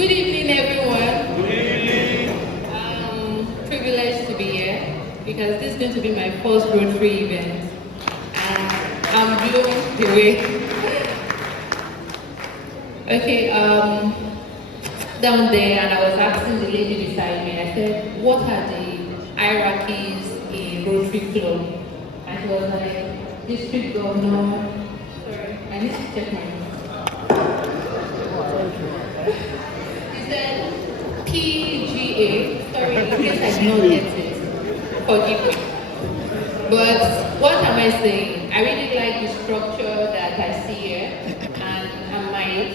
Good evening, everyone. Good evening. I'm privileged to be here because this is going to be my first Rotary event, and I'm blown away. Okay, down there, and I was asking the lady beside me. I said, "What are the hierarchies in Rotary Club?" And she was like, "District governor." Sorry, I need to check my. He said PGA. Sorry, in case I did not get it. Forgive me. But what am I saying? I really like the structure that I see here, and I might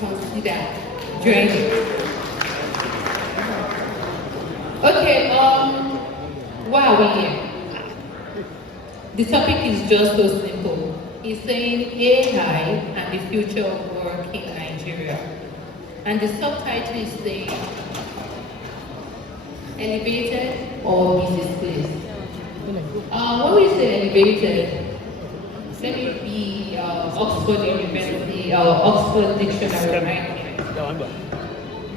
consider joining. Okay, why are we here? The topic is just so simple. It's saying AI and the future of work in Nigeria. And the subtitle is saying elevated or displaced. When we say elevated, let me be Oxford University or Oxford Dictionary right here.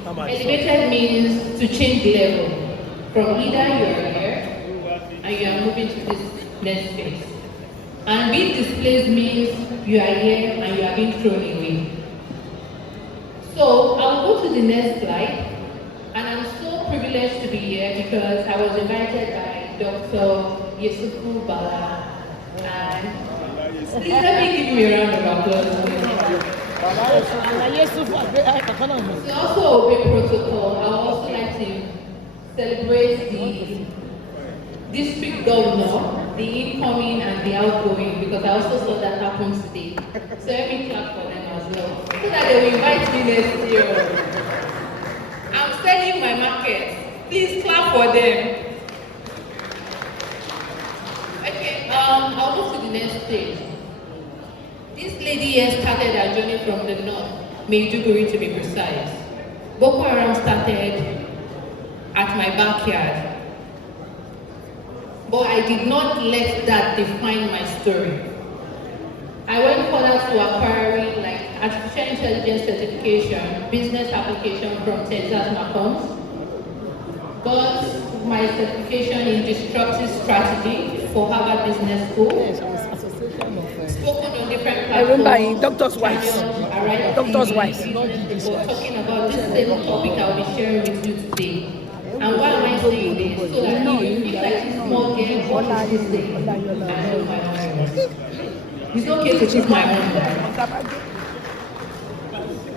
Elevated means to change level from either you are here and you are moving to this next phase. And being displaced means you are here and you are being thrown away. So I'll go to the next slide, and I'm so privileged to be here because I was invited by Dr. Yusufu Bala, and please let me give you a round of applause. To also obey protocol, I would also like to celebrate the district governor, the incoming and the outgoing, because I also saw that happen today. So let me clap for them as well, so that they will invite me next year. I'm selling my market. Please clap for them. Okay, I'll move to the next stage. This lady here started her journey from the north, Maiduguri to be precise. Boko Haram started at my backyard. But I did not let that define my story. I went further to acquiring like artificial intelligence certification, business application from Texas Macombs, got my certification in disruptive strategy for Harvard Business School, spoken on different platforms. I remember in Doctor's Wives. Doctor's Wives. Talking about this same topic I'll be sharing with you today. And why am I saying this? So that you feel like this small girl, what is this thing? I know my own. It's okay to choose my own.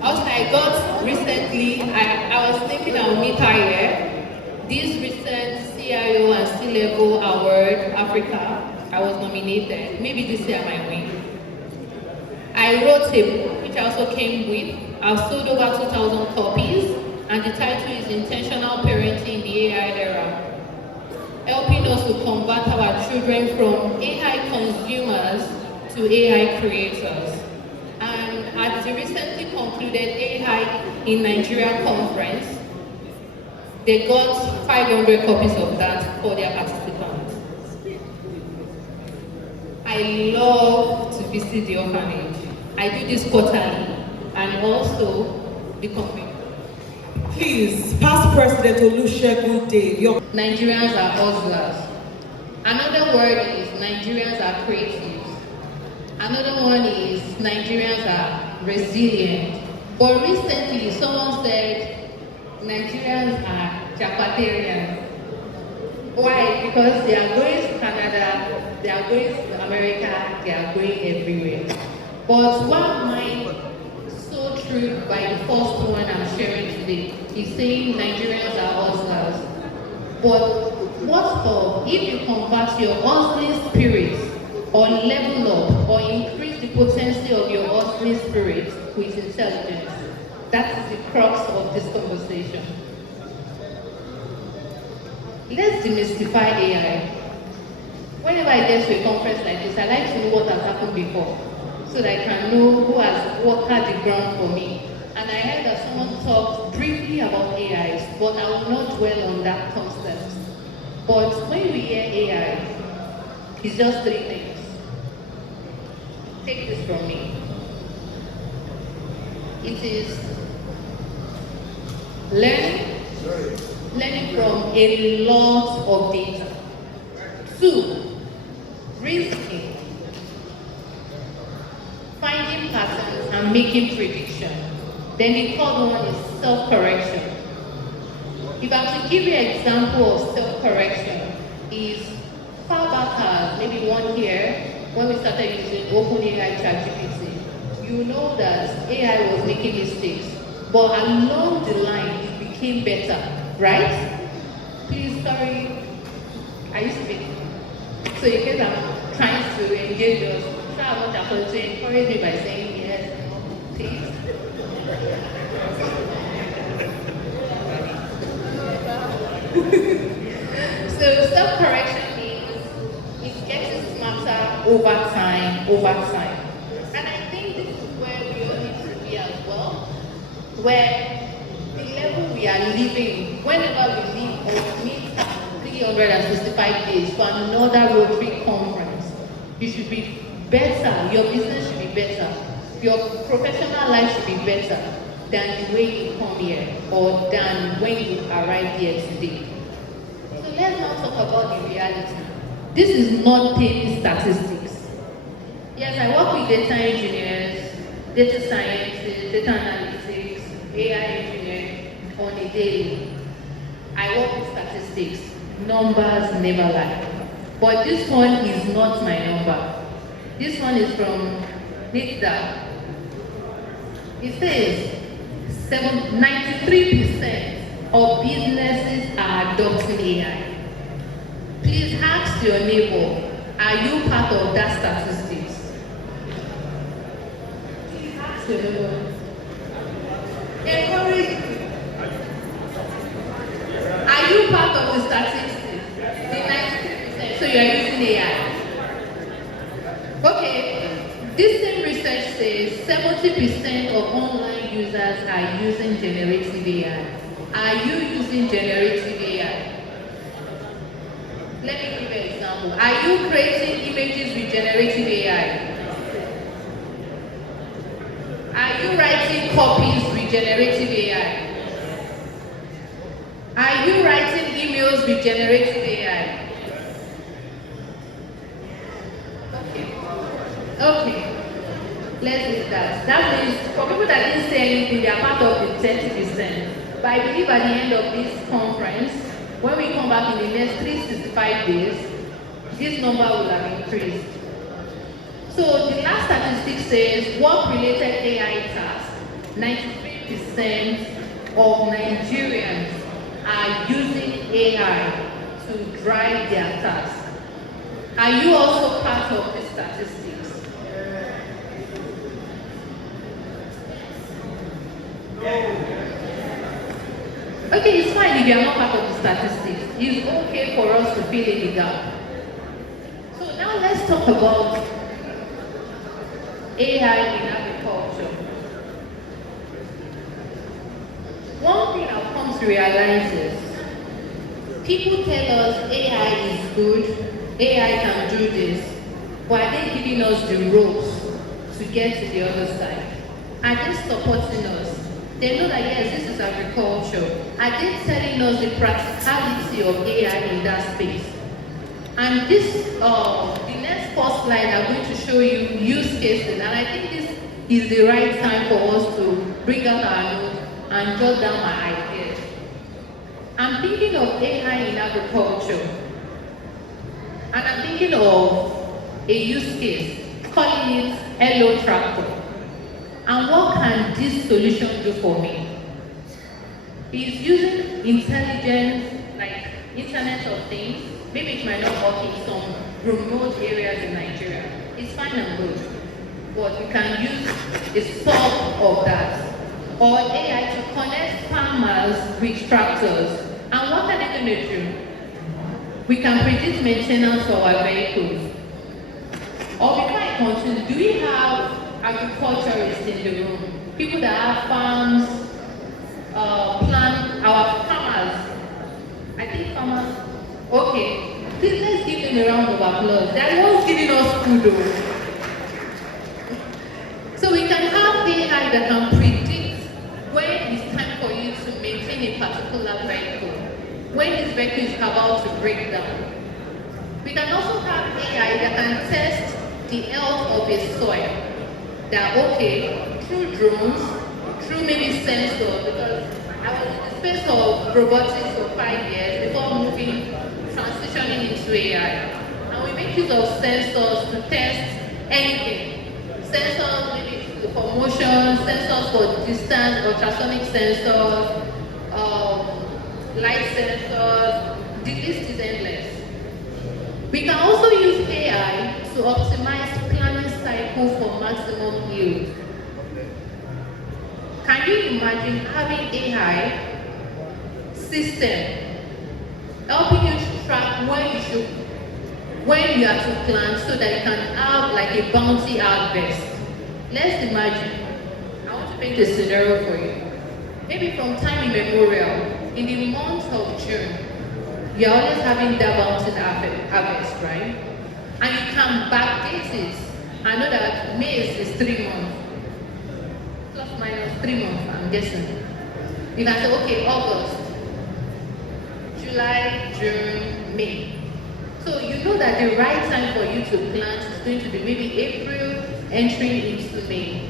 Also, I got recently, I was thinking I would meet her here. This recent CIO and C-level award, Africa, I was nominated. Maybe this year I might win. I wrote a book, which I also came with. I've sold over 2,000 copies. And the title is Intentional Parenting in the AI Era, helping us to convert our children from AI consumers to AI creators. And at the recently concluded AI in Nigeria conference, they got 500 copies of that for their participants. I love to visit the orphanage. I do this quarterly, and also the company. Please, past President Olusegun Dave. Nigerians are hustlers. Another word is Nigerians are creatives. Another one is Nigerians are resilient. But recently, someone said Nigerians are Japatarians. Why? Because they are going to Canada, they are going to America, they are going everywhere. But what mine so true by the first one I'm sharing today is saying Nigerians are hustlers. But what of if you convert your hustling spirit or level up or increase the potency of your hustling spirit with intelligence? That is the crux of this conversation. Let's demystify AI. Whenever I get to a conference like this, I like to know what has happened before, so that I can know who has watered the ground for me. And I heard that someone talked briefly about AIs, but I will not dwell on that concept. But when we hear AI, it's just three things. Take this from me. It is Learning from a lot of data. 2, reasoning, finding patterns and making predictions. Then the third one is self-correction. If I'm to give you an example of self-correction, is far back as maybe 1 year when we started using OpenAI ChatGPT, you know that AI was making mistakes, but along the line it became better, right? Please, sorry, I used to be. So in case I'm trying to engage us, try what I'm to encourage me by saying yes, please. So self-correction means it gets smarter over time. And I think this is where we all need to be as well, where the level we are living, whenever we leave or meet 365 days for another Rotary conference, you should be better, your business should be better, your professional life should be better than the way you come here or than when you arrived here today. So let's now talk about the reality. This is not paid statistics. Yes, I work with data engineers, data scientists, data analytics, AI engineers on a daily. I work with statistics. Numbers never lie. But this one is not my number. This one is from NITDA. It says 93% of businesses are adopting AI. Please ask your neighbor, are you part of that statistics? Please ask your neighbor. Encourage. Are you part of the statistics? The 93%. So you are using AI. Okay. This same research says 70% of online users are using generative AI. Are you using generative AI? Let me give you an example. Are you creating images with generative AI? Are you writing copies with generative AI? Are you writing emails with generative AI? Okay. Let's leave that. That means for people that didn't say anything, they are part of the 30%. But I believe at the end of this conference, when we come back in the next 365 days, this number will have increased. So the last statistic says work-related AI tasks, 93% of Nigerians are using AI to drive their tasks. Are you also part of this statistics? Okay, it's fine if you are not part of the statistics. It's okay for us to fill in the gap. So now let's talk about AI in agriculture. One thing I've come to realize is people tell us AI is good, AI can do this, but are they giving us the ropes to get to the other side? Are they supporting us? They know that yes, this is agriculture. Are they telling us the practicality of AI in that space? And this, the next 4 slides are going to show you use cases, and I think this is the right time for us to bring out our notes and jot down my ideas. I'm thinking of AI in agriculture, and I'm thinking of a use case, calling it Hello Tractor. And what can this solution do for me? It's using intelligence, like Internet of Things. Maybe it might not work in some remote areas in Nigeria. It's fine and good. But we can use a sub of that. Or AI to connect farmers with tractors. And what are they going to do? We can predict maintenance for our vehicles. Or before I continue, do we have agriculturists in the room? People that have farms, our farmers. I think farmers. Okay, please let's give them a round of applause. They're the ones giving us food though. So we can have AI that can predict when it's time for you to maintain a particular vehicle when this vehicle is about to break down. We can also have AI that can test the health of a soil. That okay, through drones, through maybe sensors, because I was in the space of robotics for 5 years before moving, transitioning into AI. And we make use of sensors to test anything. Sensors maybe for motion, sensors for distance, ultrasonic sensors, light sensors. The list is endless. We can also use AI to optimize planning cycle for maximum yield. Can you imagine having AI system helping you to track when you are to plant so that you can have like a bounty harvest? Let's imagine. I want to paint a scenario for you. Maybe from time immemorial, in the month of June, you're always having that bounty harvest, right? And you can backdate it. I know that May is 3 months. Plus minus 3 months, I'm guessing. You can say, okay, August, July, June, May. So you know that the right time for you to plant is going to be maybe April, entering into May.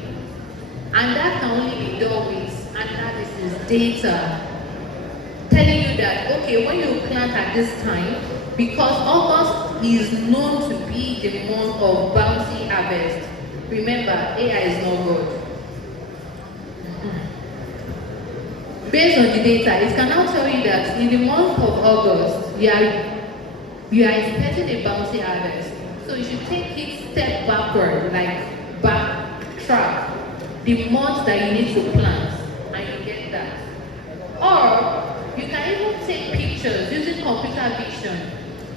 And that can only be done with analysis, data, telling you that, okay, when you plant at this time, because August is known to be the month of bounty harvest. Remember, AI is not God. Based on the data, it can now tell you that in the month of August, you are expecting a bounty harvest. So you should take it step backward, like backtrack the months that you need to plant, and you get that. Or you can even take pictures using computer vision.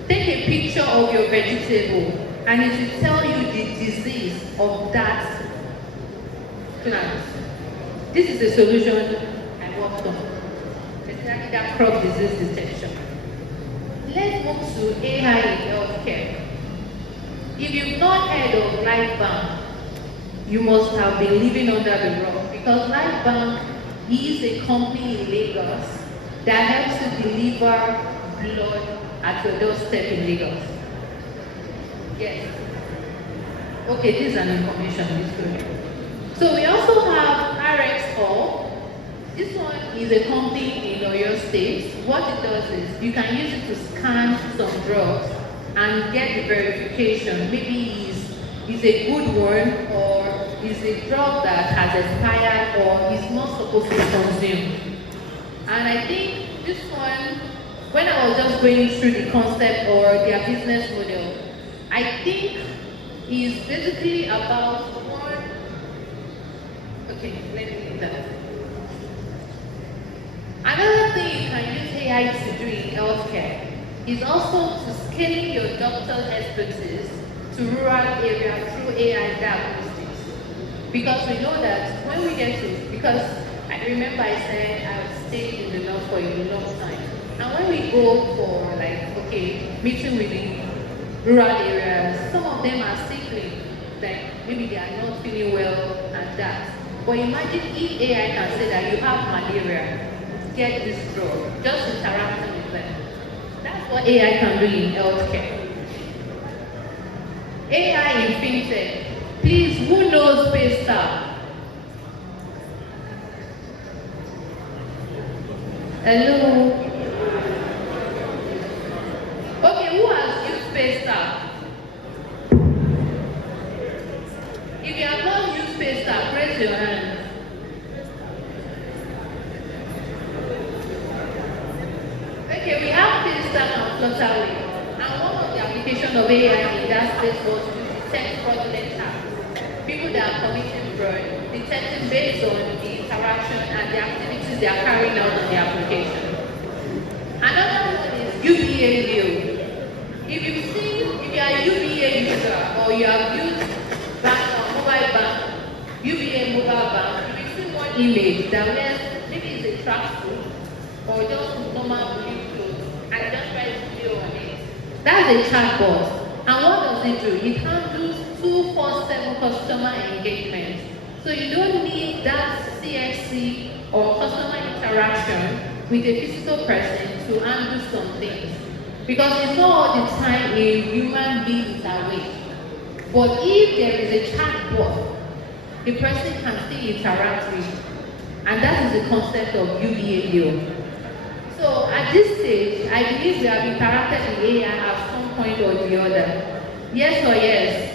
Take a picture of your vegetable, and it will tell you the disease of that plant. This is the solution I worked on. Exactly that crop disease detection. Let's move to AI in healthcare. If you've not heard of LifeBank, you must have been living under the rock, because LifeBank is a company in Lagos that helps to deliver blood at your doorstep in Lagos. Yes. Okay, this is an information disclosure. So we also have RX Hall. This one is a company in Oyo State. What it does is you can use it to scan some drugs and get the verification. Maybe is a good one, or is a drug that has expired or is not supposed to be consumed. And I think this one, when I was just going through the concept or their business model, I think is basically about one. Okay, let me leave that. Another thing you can use AI to do in healthcare is also to scaling your doctor's expertise to rural areas through AI diagnostics. Because we know that when we get to, because I remember I said I stayed in the north for a long time. And when we go for like, okay, meeting with the rural areas, some of them are sickly. Like maybe they are not feeling well and that. But imagine if AI can say that you have malaria, get this drug, just interacting with them. That's what AI can do in healthcare. AI in fintech. Please, who knows Paystar? Hello? Okay, who has used Paystar? If you have not used Paystar, raise your hand. Okay, we have Paystar and Flutterwave. And one of the applications of AI in that space was to detect fraudulent acts. People that are committing fraud, detecting based on the interaction and the activities they are carrying out on the application. Another one is UBA View. If you are a UBA user or you have used mobile bank, UBA mobile bank, you will see one image that where maybe it's a tracksuit or just normal blue clothes and just write video on it. That's a chatbot. And what does it do? It handles 247 customer engagement. So you don't need that CXC or customer interaction with a physical person to handle some things. Because it's not all the time a human being is awake. But if there is a chatbot, the person can still interact with. And that is the concept of UBAO. So at this stage, I believe we have interacted with AI at some point or the other. Yes or yes?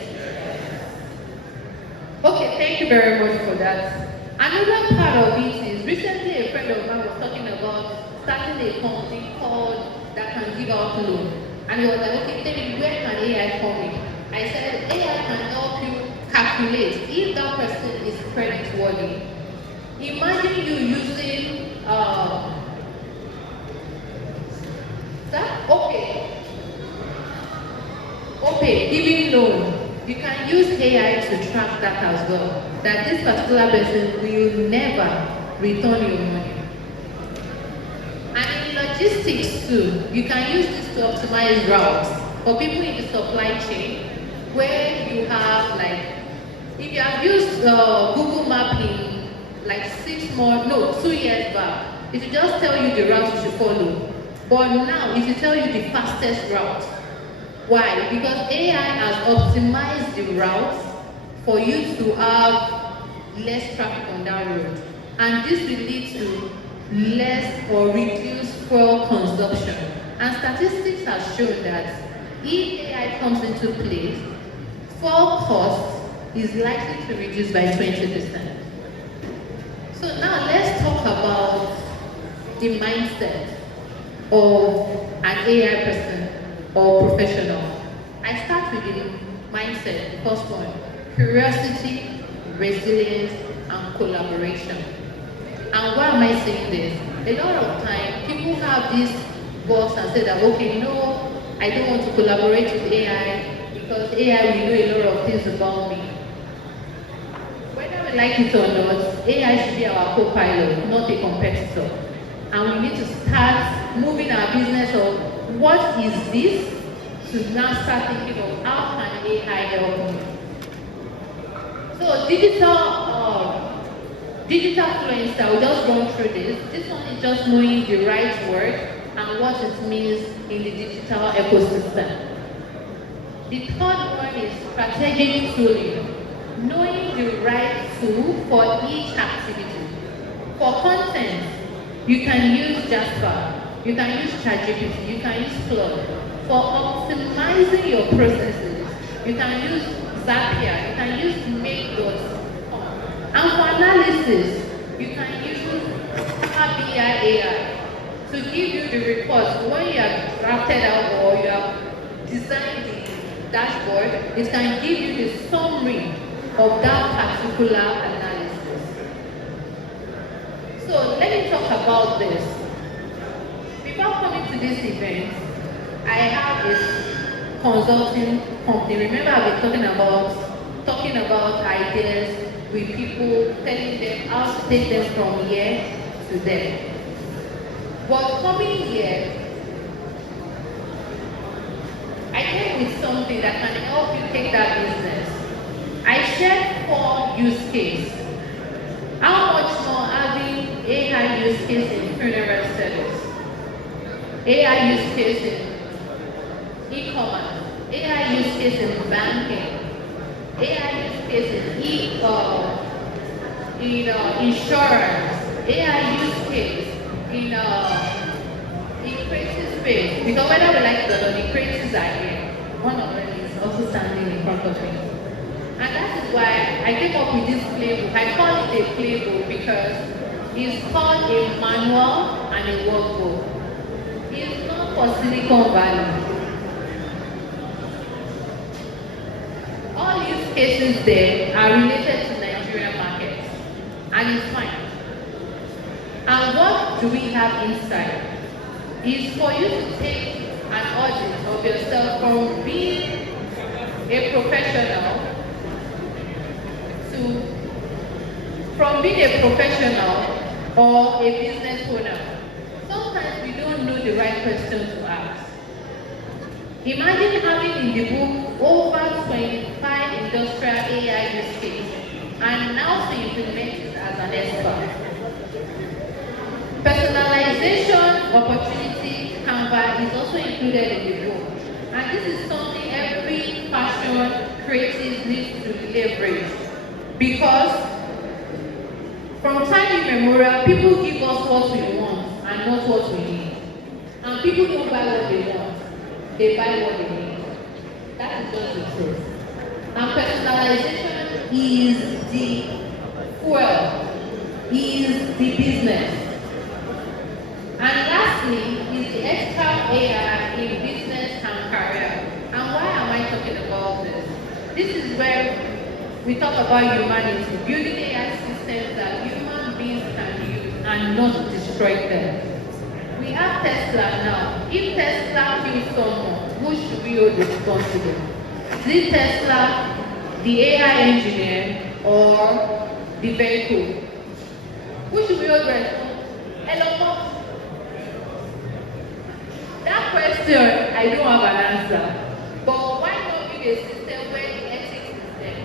Okay, thank you very much for that. Another part of it is recently a friend of mine was talking about starting a company called that can give out loan. And he was like, okay, tell me where can AI come in? I said AI can help you calculate if that person is credit worthy. Imagine you using giving loan. You can use AI to track that as well. That this particular person will never return your money. And in logistics too, you can use this to optimize routes for people in the supply chain, where you have if you have used Google Mapping 2 years back, it will just tell you the route you should follow. But now it will tell you the fastest route. Why? Because AI has optimized the routes for you to have less traffic on that road. And this will lead to less or reduced fuel consumption. And statistics have shown that if AI comes into place, fuel cost is likely to reduce by 20%. So now let's talk about the mindset of an AI person or professional. I start with the mindset, the first one: curiosity, resilience, and collaboration. And why am I saying this? A lot of time, people have this box and say that, okay, no, I don't want to collaborate with AI because AI will know a lot of things about me. Whether we like it or not, AI should be our co-pilot, not a competitor. And we need to start moving our business of what is this to now start thinking of how can AI help me. So digital influencer, we'll just run through this. This one is just knowing the right word and what it means in the digital ecosystem. The third one is strategic tooling, knowing the right tool for each activity. For content, you can use Jasper, you can use ChatGPT, you can use Claude. For optimizing your processes, you can use Zapier, you can use Make.com. And for analysis, you can use Power BI AI to give you the reports. When you have drafted out or you have designed the dashboard, it can give you the summary of that particular analysis. So let me talk about this. Before coming to this event, I have a consulting company. Remember, I've been talking about ideas with people, telling them how to take them from here to there. But coming here, I came with something that can help you take that business. I shared 4 use cases. How much more having AI use case in funeral service, AI use case in e-commerce, AI use case in banking, AI use case in insurance, AI use case in creative space. Because whether we like it or not, the creatives are here. One of them is also standing in front of me. And that is why I came up with this playbook. I call it a playbook because it's called a manual and a workbook. It's not for Silicon Valley. All use cases there are related to Nigerian markets, and it's fine. And what do we have inside? Is for you to take an audit of yourself from being a professional or a business owner. Sometimes we don't know the right question to ask. Imagine having in the book over 25 industrial AI use cases and now to implement it as an expert. Personalization also included in the book. And this is something every fashion creative needs to leverage. Because from time immemorial, people give us what we want and not what we need. And people don't buy what they want, they buy what they need. That is just the truth. And personalization is the fuel, is the business. And lastly, is the extra AI in business and career. And why am I talking about this? This is where we talk about humanity, building AI systems that human beings can use and not destroy them. We have Tesla now. If Tesla kills someone, who should we hold responsible? Is it Tesla, the AI engineer, or the vehicle? Who should we hold responsible? Elon Musk. That question, I don't have an answer. But why not build a system where the ethics is there?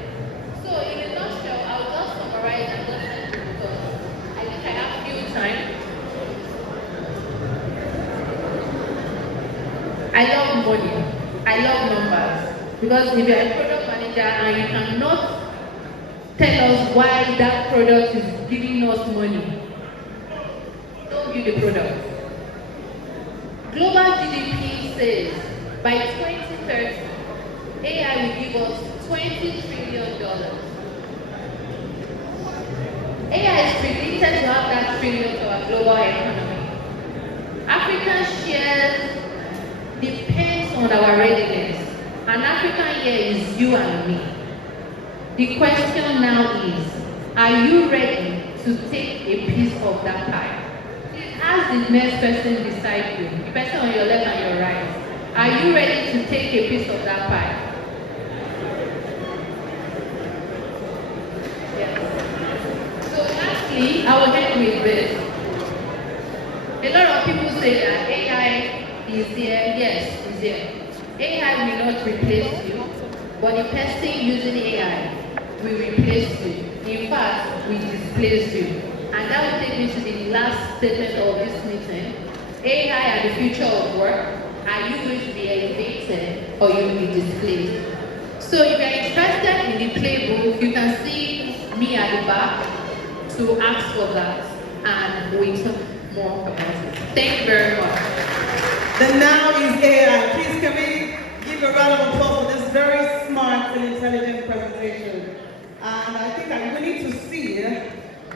So in a nutshell, I'll just summarize and just end it because I think I have few time. I love money. I love numbers. Because if you're a product manager and you cannot tell us why that product is giving us money, don't build the product. Global GDP says by 2030, AI will give us $20 trillion. AI is predicted to have that trillion to our global economy. African shares depends on our readiness. An African year is you and me. The question now is, are you ready to take a piece of that pie? Ask the next person beside you, the person on your left and your right. Are you ready to take a piece of that pie? Yes. So lastly, I will end with this. A lot of people say that AI is here. Yes, it's here. AI will not replace you, but the person using AI will replace you. In fact, will displace you. And that will take me to the last statement of this meeting. AI and the future of work. Are you going to be elevated or you will be displaced? So if you're interested in the playbook, you can see me at the back to ask for that and we talk more about it. Thank you very much. The now is AI. Please can we give a round of applause